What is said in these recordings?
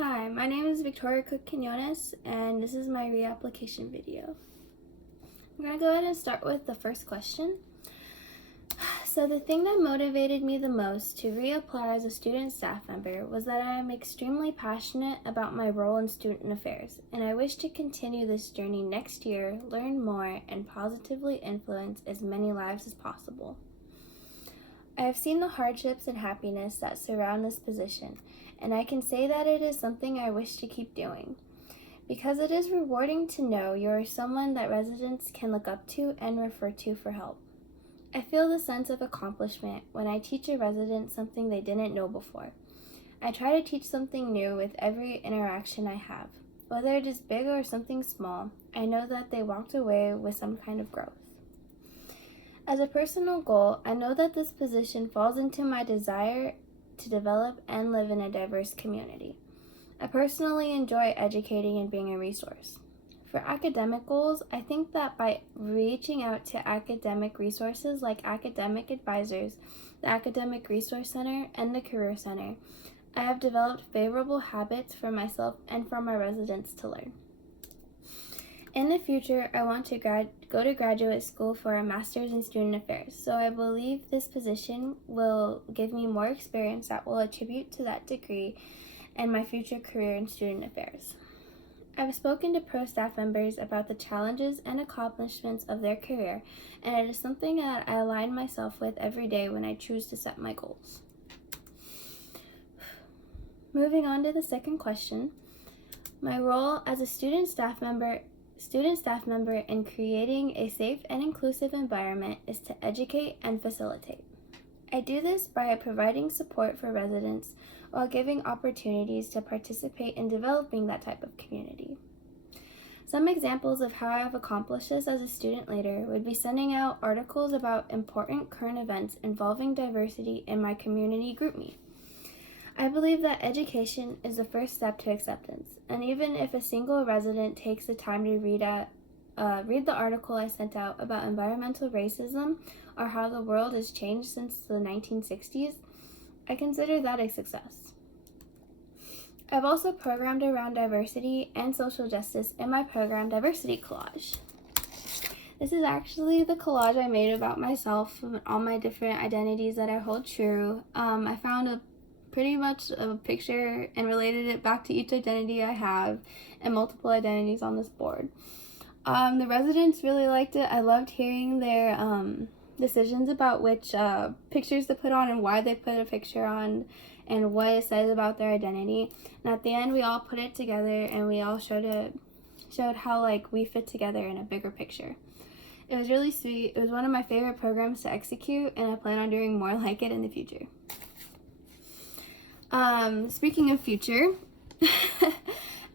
Hi, my name is Victoria Kock-Quinones, and this is my reapplication video. I'm going to go ahead and start with the first question. So the thing that motivated me the most to reapply as a student staff member was that I am extremely passionate about my role in student affairs, and I wish to continue this journey next year, learn more, and positively influence as many lives as possible. I have seen the hardships and happiness that surround this position, and I can say that it is something I wish to keep doing, because it is rewarding to know you are someone that residents can look up to and refer to for help. I feel the sense of accomplishment when I teach a resident something they didn't know before. I try to teach something new with every interaction I have. Whether it is big or something small, I know that they walked away with some kind of growth. As a personal goal, I know that this position falls into my desire to develop and live in a diverse community. I personally enjoy educating and being a resource. For academic goals, I think that by reaching out to academic resources like academic advisors, the Academic Resource Center, and the Career Center, I have developed favorable habits for myself and for my residents to learn. In the future, I want to go to graduate school for a master's in student affairs, so I believe this position will give me more experience that will attribute to that degree and my future career in student affairs. I've spoken to pro staff members about the challenges and accomplishments of their career, and it is something that I align myself with every day when I choose to set my goals. Moving on to the second question, my role as a student staff member in creating a safe and inclusive environment is to educate and facilitate. I do this by providing support for residents while giving opportunities to participate in developing that type of community. Some examples of how I have accomplished this as a student leader would be sending out articles about important current events involving diversity in my community GroupMe. I believe that education is the first step to acceptance, and even if a single resident takes the time to read the article I sent out about environmental racism or how the world has changed since the 1960s, I consider that a success. I've also programmed around diversity and social justice in my program Diversity Collage. This is actually the collage I made about myself and all my different identities that I hold true. I found pretty much a picture and related it back to each identity I have and multiple identities on this board. The residents really liked it. I loved hearing their decisions about which pictures to put on and why they put a picture on and what it says about their identity. And at the end, we all put it together and we all showed how we fit together in a bigger picture. It was really sweet. It was one of my favorite programs to execute, and I plan on doing more like it in the future. Speaking of future,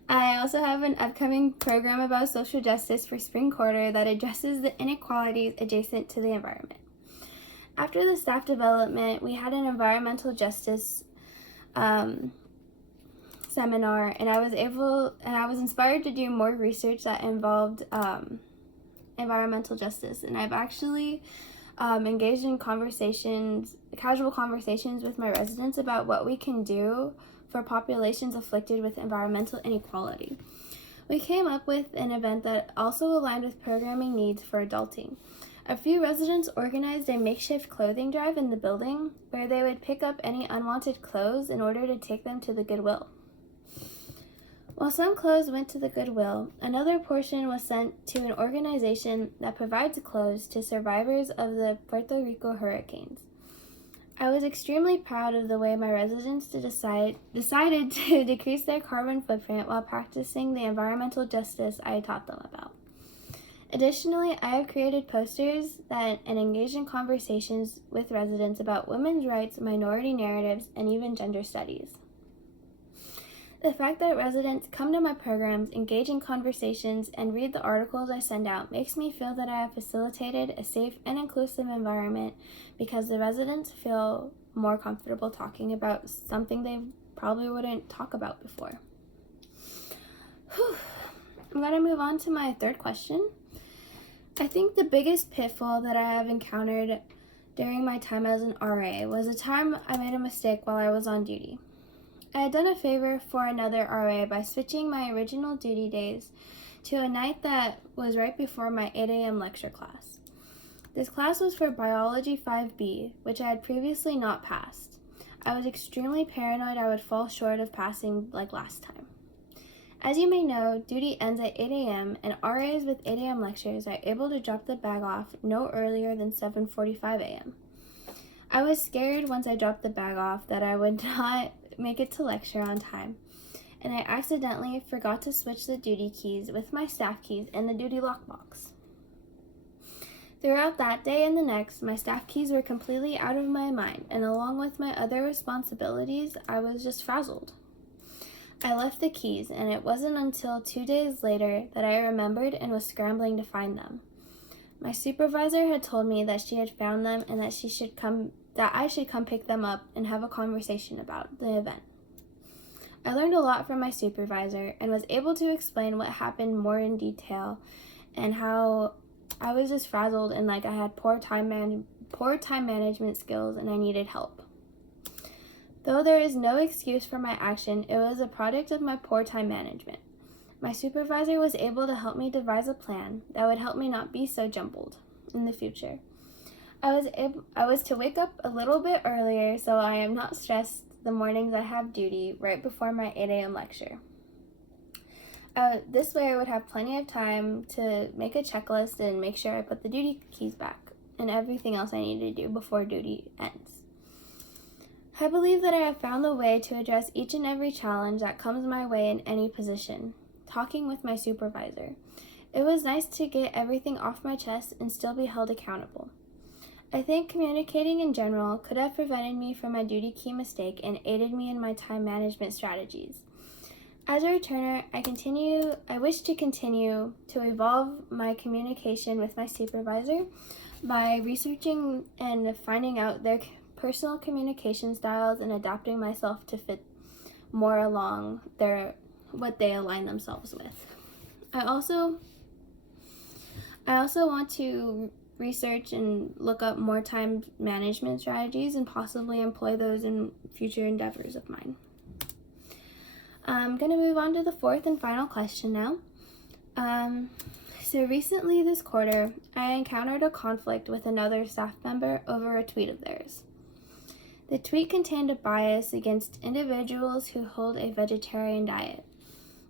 I also have an upcoming program about social justice for spring quarter that addresses the inequalities adjacent to the environment. After the staff development, we had an environmental justice seminar, and I was inspired to do more research that involved environmental justice, and I've actually engaged in casual conversations with my residents about what we can do for populations afflicted with environmental inequality. We came up with an event that also aligned with programming needs for adulting. A few residents organized a makeshift clothing drive in the building where they would pick up any unwanted clothes in order to take them to the Goodwill. While some clothes went to the Goodwill, another portion was sent to an organization that provides clothes to survivors of the Puerto Rico hurricanes. I was extremely proud of the way my residents decided to decrease their carbon footprint while practicing the environmental justice I taught them about. Additionally, I have created posters and engaged in conversations with residents about women's rights, minority narratives, and even gender studies. The fact that residents come to my programs, engage in conversations, and read the articles I send out makes me feel that I have facilitated a safe and inclusive environment because the residents feel more comfortable talking about something they probably wouldn't talk about before. I'm going to move on to my third question. I think the biggest pitfall that I have encountered during my time as an RA was a time I made a mistake while I was on duty. I had done a favor for another RA by switching my original duty days to a night that was right before my 8 a.m. lecture class. This class was for Biology 5B, which I had previously not passed. I was extremely paranoid I would fall short of passing like last time. As you may know, duty ends at 8 a.m. and RAs with 8 a.m. lectures are able to drop the bag off no earlier than 7:45 a.m. I was scared once I dropped the bag off that I would not make it to lecture on time, and I accidentally forgot to switch the duty keys with my staff keys in the duty lockbox. Throughout that day and the next, my staff keys were completely out of my mind, and along with my other responsibilities, I was just frazzled. I left the keys, and it wasn't until 2 days later that I remembered and was scrambling to find them. My supervisor had told me that she had found them and that I should come pick them up and have a conversation about the event. I learned a lot from my supervisor and was able to explain what happened more in detail and how I was just frazzled and like I had poor time management skills and I needed help. Though there is no excuse for my action, it was a product of my poor time management. My supervisor was able to help me devise a plan that would help me not be so jumbled in the future. I was to wake up a little bit earlier so I am not stressed the mornings I have duty right before my 8 a.m. lecture. This way I would have plenty of time to make a checklist and make sure I put the duty keys back and everything else I need to do before duty ends. I believe that I have found the way to address each and every challenge that comes my way in any position. Talking with my supervisor. It was nice to get everything off my chest and still be held accountable. I think communicating in general could have prevented me from my duty key mistake and aided me in my time management strategies. As a returner, I wish to continue to evolve my communication with my supervisor by researching and finding out their personal communication styles and adapting myself to fit more along what they align themselves with. I also want to research and look up more time management strategies and possibly employ those in future endeavors of mine. I'm going to move on to the fourth and final question now. So recently this quarter, I encountered a conflict with another staff member over a tweet of theirs. The tweet contained a bias against individuals who hold a vegetarian diet.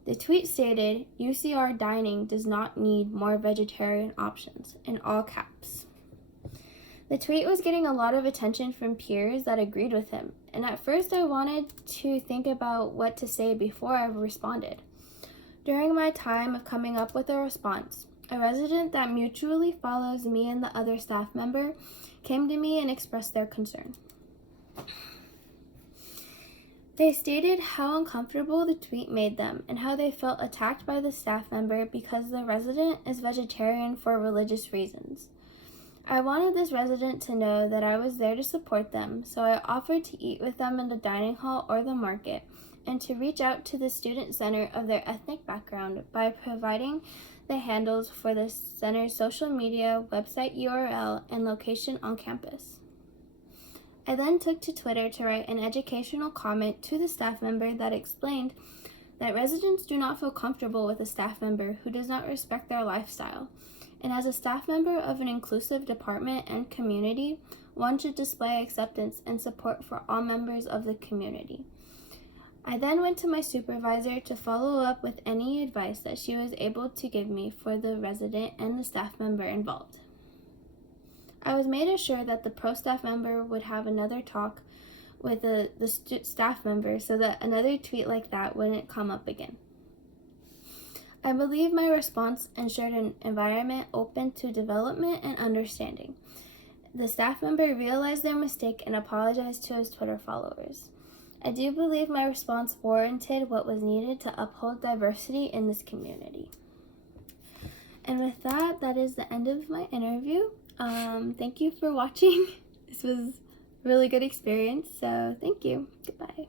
The tweet stated, "UCR dining does not need more vegetarian options," in all caps. The tweet was getting a lot of attention from peers that agreed with him, and at first I wanted to think about what to say before I responded. During my time of coming up with a response, a resident that mutually follows me and the other staff member came to me and expressed their concern. They stated how uncomfortable the tweet made them and how they felt attacked by the staff member because the resident is vegetarian for religious reasons. I wanted this resident to know that I was there to support them, so I offered to eat with them in the dining hall or the market and to reach out to the student center of their ethnic background by providing the handles for the center's social media, website URL, and location on campus. I then took to Twitter to write an educational comment to the staff member that explained that residents do not feel comfortable with a staff member who does not respect their lifestyle, and as a staff member of an inclusive department and community, one should display acceptance and support for all members of the community. I then went to my supervisor to follow up with any advice that she was able to give me for the resident and the staff member involved. I was made assured that the pro-staff member would have another talk with the staff member so that another tweet like that wouldn't come up again. I believe my response ensured an environment open to development and understanding. The staff member realized their mistake and apologized to his Twitter followers. I do believe my response warranted what was needed to uphold diversity in this community. And with that, that is the end of my interview. Thank you for watching. This was a really good experience, so thank you. Goodbye.